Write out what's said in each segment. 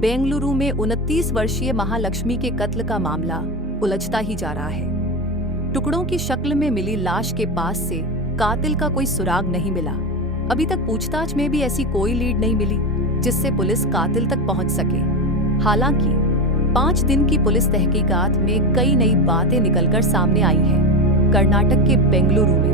बेंगलुरु में 29 वर्षीय महालक्ष्मी के कत्ल का मामला उलझता ही जा रहा है। टुकड़ों की शक्ल में मिली लाश के पास से कातिल का कोई सुराग नहीं मिला। अभी तक पूछताछ में भी ऐसी कोई लीड नहीं मिली जिससे पुलिस कातिल तक पहुंच सके। हालांकि 5 दिन की पुलिस तहकीकात में कई नई बातें निकलकर सामने आई हैं। कर्नाटक के बेंगलुरु में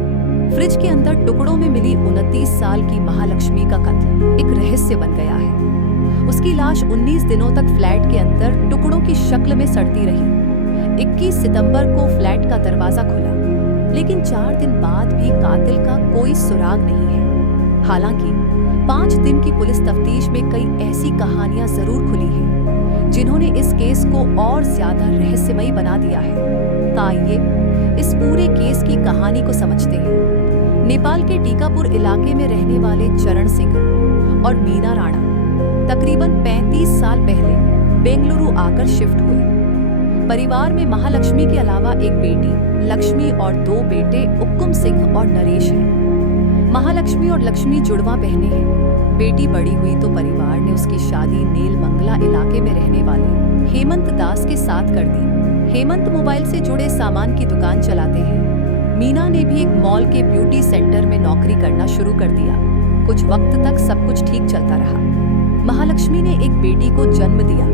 फ्रिज के अंदर टुकड़ों में मिली 29 साल की महालक्ष्मी का कत्ल एक रहस्य बन गया है। उसकी लाश 19 दिनों तक फ्लैट के अंदर टुकड़ों की शक्ल में सड़ती रही। 21 सितंबर को फ्लैट का दरवाजा खुला, लेकिन 4 दिन बाद भी कातिल का कोई सुराग नहीं है। हालांकि 5 दिन की पुलिस तफ्तीश में कई ऐसी कहानियां जरूर खुली हैं जिन्होंने इस केस को और ज्यादा रहस्यमयी बना दिया है। तो आइए इस पूरे केस की कहानी को समझते हैं। नेपाल के टीकापुर इलाके में रहने वाले चरण सिंह और मीना राणा तकरीबन 35 साल पहले बेंगलुरु आकर शिफ्ट हुए। परिवार में महालक्ष्मी के अलावा एक बेटी लक्ष्मी और 2 बेटे उक्कुम सिंह और नरेश हैं। महालक्ष्मी और लक्ष्मी जुड़वा बहनें हैं। बेटी बड़ी हुई तो परिवार ने उसकी शादी नीलमंगला इलाके में रहने वाले हेमंत दास के साथ कर दी। हेमंत मोबाइल से जुड़े सामान की दुकान चलाते हैं। मीना ने भी एक मॉल के ब्यूटी सेंटर में नौकरी करना शुरू कर दिया। कुछ वक्त तक सब कुछ ठीक चलता रहा। महालक्ष्मी ने एक बेटी को जन्म दिया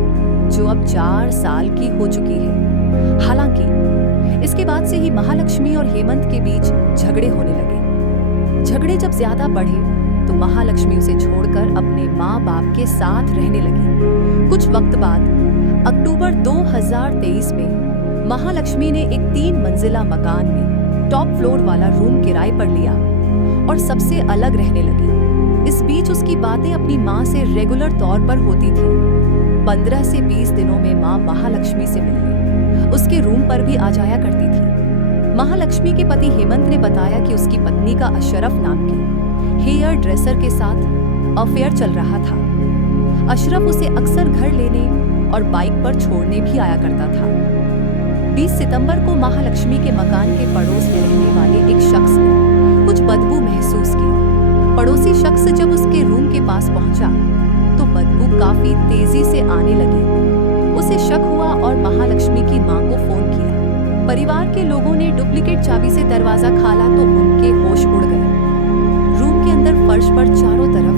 जो अब 4 साल की हो चुकी है। हालांकि इसके बाद से ही महालक्ष्मी और हेमंत के बीच झगड़े होने लगे। झगड़े जब ज्यादा बढ़े तो महालक्ष्मी उसे छोड़कर अपने माँ बाप के साथ रहने लगी। कुछ वक्त बाद अक्टूबर 2023 में महालक्ष्मी ने एक 3 मंजिला मकान में टॉप फ्लोर वाला रूम किराए पर लिया और सबसे अलग रहने लगी। इस बीच उसकी बातें अपनी माँ से रेगुलर तौर पर होती थी। 15 से 20 दिनों में माँ महालक्ष्मी से मिलने उसके रूम पर भी आ जाया करती थी। महालक्ष्मी के पति हेमंत ने बताया कि उसकी पत्नी का अशरफ नाम की हेयर ड्रेसर के साथ अफेयर चल रहा था। अशरफ उसे अक्सर घर लेने और बाइक पर छोड़ने भी आया करता था। 20 सितंबर को महालक्ष्मी के मकान के पड़ोस में रहने वाले एक शख्स ने कुछ बदबू महसूस की। पड़ोसी शख्स जब उसके रूम के पास पहुंचा तो बदबू काफी तेजी से आने लगी। उसे शक हुआ और महालक्ष्मी की मां को फोन किया। परिवार के लोगों ने डुप्लीकेट चाबी से दरवाजा खोला तो उनके होश उड़ गए। रूम के अंदर फर्श पर चारों तरफ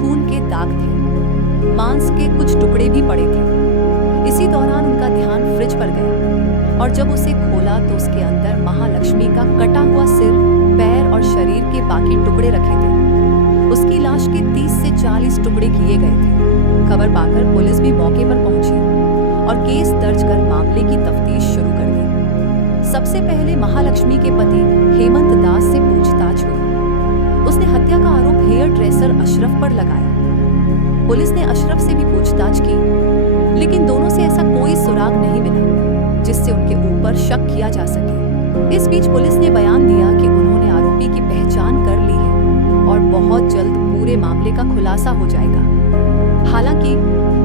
खून के दाग थे। मांस के कुछ टुकड़े भी पड़े थे। इसी दौरान उनका ध्यान फ्रिज पर गया और जब उसे खोला तो उसके अंदर महालक्ष्मी का कटा हुआ सिर, पैर और शरीर के बाकी टुकड़े रखे थे। उसकी लाश के 30 से 40 टुकड़े किए गए थे। खबर पाकर पुलिस भी मौके पर पहुंची और केस दर्ज कर मामले की तफ्तीश शुरू कर दी। सबसे पहले महालक्ष्मी के पति हेमंत दास से पूछताछ हुई। उसने हत्या का आरोप हेयर ड्रेसर अशरफ पर लगाया। पुलिस ने अशरफ से भी पूछताछ की, लेकिन दोनों से ऐसा कोई सुराग नहीं मिला जिससे उनके ऊपर शक किया जा सके। इस बीच पुलिस ने बयान दिया कि उन्होंने आरोपी की पहचान कर ली है और बहुत जल्द पूरे मामले का खुलासा हो जाएगा। हालांकि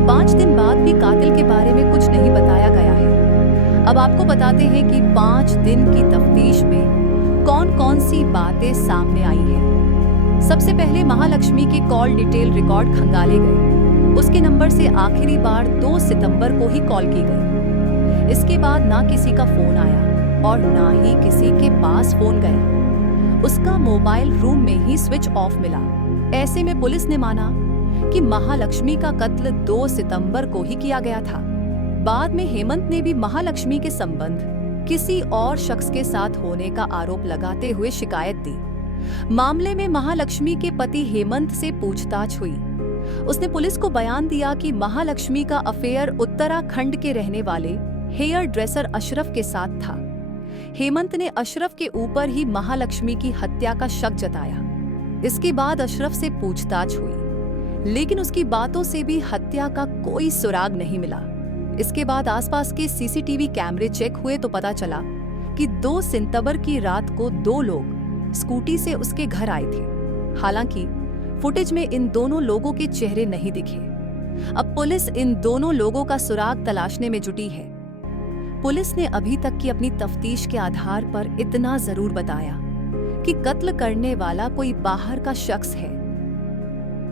5 दिन बाद भी कातिल के बारे में कुछ नहीं बताया गया है। अब आपको बताते हैं कि 5 दिन की तफ्तीश में कौन-कौन सी बातें सामने आई हैं। सबसे पहले महालक्ष्मी के कॉल डिटेल रिकॉर्ड खंगाले गए। उसके नंबर से आखिरी बार 2 सितंबर को ही कॉल की गई। इसके बाद ना किसी का फोन आया और ना ही किसी के पास फोन गया। उसका मोबाइल रूम में ही स्विच ऑफ मिला। ऐसे में पुलिस ने माना कि महालक्ष्मी का कत्ल 2 सितंबर को ही किया गया था। बाद में हेमंत ने भी महालक्ष्मी के संबंध किसी और शख्स के साथ होने का आरोप लगाते हुए शिकायत दी। मामले में महालक्ष्मी के पति हेमंत से पूछताछ हुई। उसने पुलिस को बयान दिया कि महालक्ष्मी का अफेयर उत्तराखंड के रहने वाले हेयर ड्रेसर अशरफ के साथ था। हेमंत ने अशरफ के ऊपर ही महालक्ष्मी की हत्या का शक जताया। इसके बाद अशरफ से पूछताछ हुई, लेकिन उसकी बातों से भी हत्या का कोई सुराग नहीं मिला। इसके बाद आसपास के सीसीटीवी कैमरे चेक हुए तो पता चला कि 2 सितंबर की रात को 2 लोग स्कूटी से उसके घर आए थे। हालांकि फुटेज में इन दोनों लोगों के चेहरे नहीं दिखे। अब पुलिस इन दोनों लोगों का सुराग तलाशने में जुटी है। पुलिस ने अभी तक की अपनी तफ्तीश के आधार पर इतना जरूर बताया कि कत्ल करने वाला कोई बाहर का शख्स है